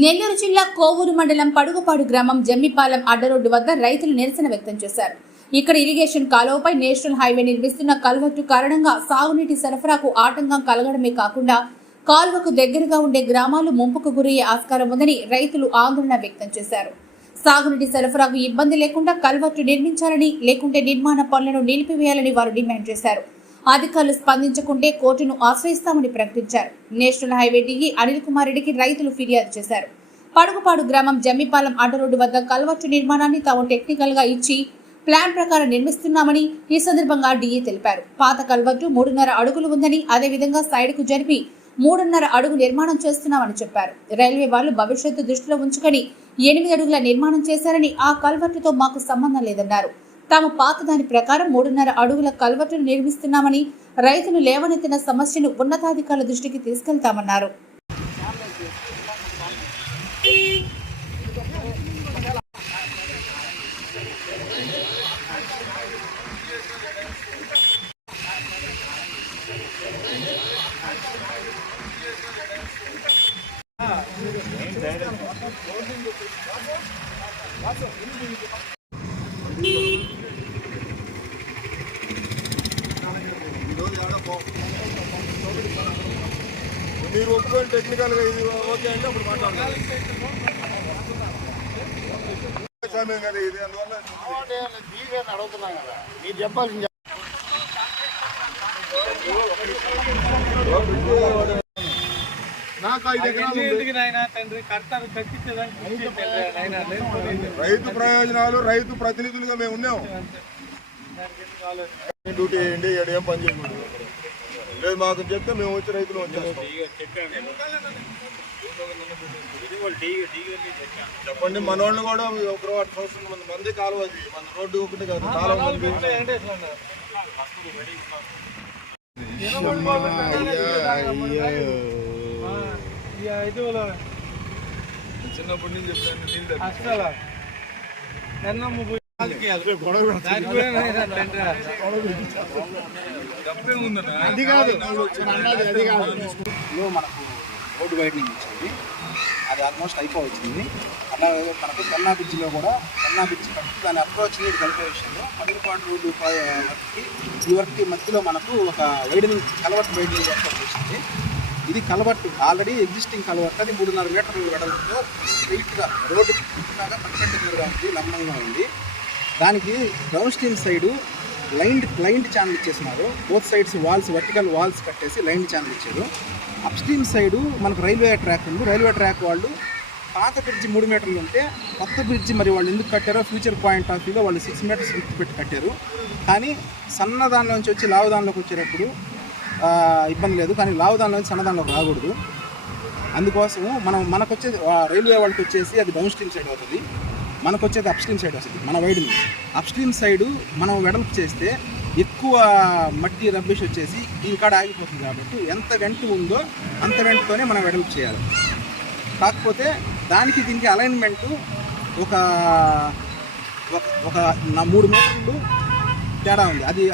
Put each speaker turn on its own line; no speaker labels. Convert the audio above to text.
నెల్లూరు జిల్లా కోవూరు మండలం పడుగుపాడు గ్రామం జమ్మిపాలెం అడ్డరోడ్డు వద్ద రైతులు నిరసన వ్యక్తం చేశారు. ఇక్కడ ఇరిగేషన్ కాలువపై నేషనల్ హైవే నిర్మిస్తున్న కల్వర్టు కారణంగా సాగునీటి సరఫరాకు ఆటంకం కలగడమే కాకుండా కాలువకు దగ్గరగా ఉండే గ్రామాలు ముంపుకు గురయ్యే ఆస్కారం ఉందని రైతులు ఆందోళన వ్యక్తం చేశారు. సాగునీటి సరఫరాకు ఇబ్బంది లేకుండా కల్వర్టు నిర్మించాలని లేకుంటే నిర్మాణ పనులను నిలిపివేయాలని వారు డిమాండ్ చేశారు. అధికారులు స్పందించకుంటే కోర్టును ఆశ్రయిస్తామని ప్రకటించారు. National highway D E Anil Kumar రెడ్డికి రైతులు ఫిర్యాదు చేశారు. పడుగుపాడు గ్రామం జమ్మిపాలెం అడ్డరోడ్డు వద్ద కల్వర్టు నిర్మాణాన్ని తాము టెక్నికల్గా ఇచ్చి ప్లాన్ ప్రకారం నిర్మిస్తున్నామని ఈ సందర్భంగా డిఈ తెలిపారు. పాత కల్వర్టు మూడున్నర అడుగులు ఉందని అదేవిధంగా సైడ్కు జరిపి మూడున్నర అడుగు నిర్మాణం చేస్తున్నామని చెప్పారు. రైల్వే వాళ్ళు భవిష్యత్తు దృష్టిలో ఉంచుకొని ఎనిమిది అడుగుల నిర్మాణం చేశారని ఆ కల్వర్టుతో మాకు సంబంధం లేదన్నారు. తాము పాత దాని ప్రకారం మూడున్నర అడుగుల కల్వర్టును నిర్మిస్తున్నామని రైతులు లేవనెత్తిన సమస్యను ఉన్నతాధికారుల దృష్టికి తీసుకెళ్తామన్నారు.
మీరు ఒప్పుకొని టెక్నికల్గా ఇది ఓకే అంటే అప్పుడు మాట్లాడాలి కదా ఇది అందువల్ల
అడుగుతున్నాం కదా మీరు చెప్పాల్సింది
రైతు ప్రయోజనాలు రైతు ప్రతినిధులుగా మేము ఉన్నాం. డ్యూటీ చేయండి ఇక్కడ ఏం పని చేయకూడదు. లేదు మాకు చెప్తే మేము వచ్చి రైతులు వచ్చేస్తాం. చెప్పండి మన వాళ్ళు కూడా ఒకరు అటు సంవత్సరం మంది మంది కాలువ అది మన రోడ్డు ఒకటి కాదు కాలువ మంది చిన్నప్పటి నుంచి చెప్పాను నీళ్ళు
అది కాదు. అన్నది అది కాదు. లో మనకు రోడ్డు వైడనింగ్ ఇచ్చింది అది ఆల్మోస్ట్ అయిపోవచ్చింది. అలాగే మనకు కన్నా బ్రిడ్జిలో కూడా కన్నా బ్రిడ్జ్ కట్టి దాని అప్రోచ్ నీటి కలిపే విషయంలో పదిపాటు రోడ్డు వర్క్కి ఈ వర్క్కి మధ్యలో మనకు ఒక వైడనింగ్ కలవట్ వైడనింగ్ ఏర్పాటు చేసింది ఇది కలవట్టు ఆల్రెడీ ఎగ్జిస్టింగ్ కలవట్టు అది మూడున్నర మీటర్ల వెడల్పుతో స్ట్రైట్గా రోడ్డు లాగా పర్పెండిక్యులర్గా ఉంది లంబంగా ఉంది. దానికి down stream side line line channel ఇచ్చేసినారు. Both sides walls vertical walls కట్టేసి లైన్ ఛానల్ ఇచ్చారు. అప్ స్ట్రీమ్ సైడు మనకు రైల్వే ట్రాక్ ఉంది. రైల్వే ట్రాక్ వాళ్ళు పాత బ్రిడ్జ్ మూడు మీటర్లు ఉంటే కొత్త బ్రిడ్జ్ మరి వాళ్ళు ఎందుకు కట్టారో ఫ్యూచర్ పాయింట్ ఆఫ్ వ్యూలో వాళ్ళు సిక్స్ మీటర్స్ విత్ పెట్టి కట్టారు. కానీ సన్నదానిలోంచి వచ్చి లావుదానిలోకి వచ్చేటప్పుడు ఇబ్బంది లేదు. కానీ లావుదానిలో నుంచి సన్న రాకూడదు. అందుకోసము మనం మనకు వచ్చే రైల్వే వాళ్ళకి వచ్చేసి అది డౌన్ స్ట్రీమ్ సైడ్ అవుతుంది. మనకు వచ్చేది అప్స్ట్రీమ్ సైడ్ వస్తుంది మన వైడ్ని అప్స్ట్రీమ్ సైడు మనం వెడల్పు చేస్తే ఎక్కువ మట్టి రబ్బిష్ వచ్చేసి దీని కాడ ఆగిపోతుంది కాబట్టి ఎంత వెంట ఉందో అంత వెంటతోనే మనం వెడల్పు చేయాలి. కాకపోతే దానికి దీనికి అలైన్మెంట్ ఒక ఒక- ఒక నా మూడు మీటర్లు తేడా ఉంది. అది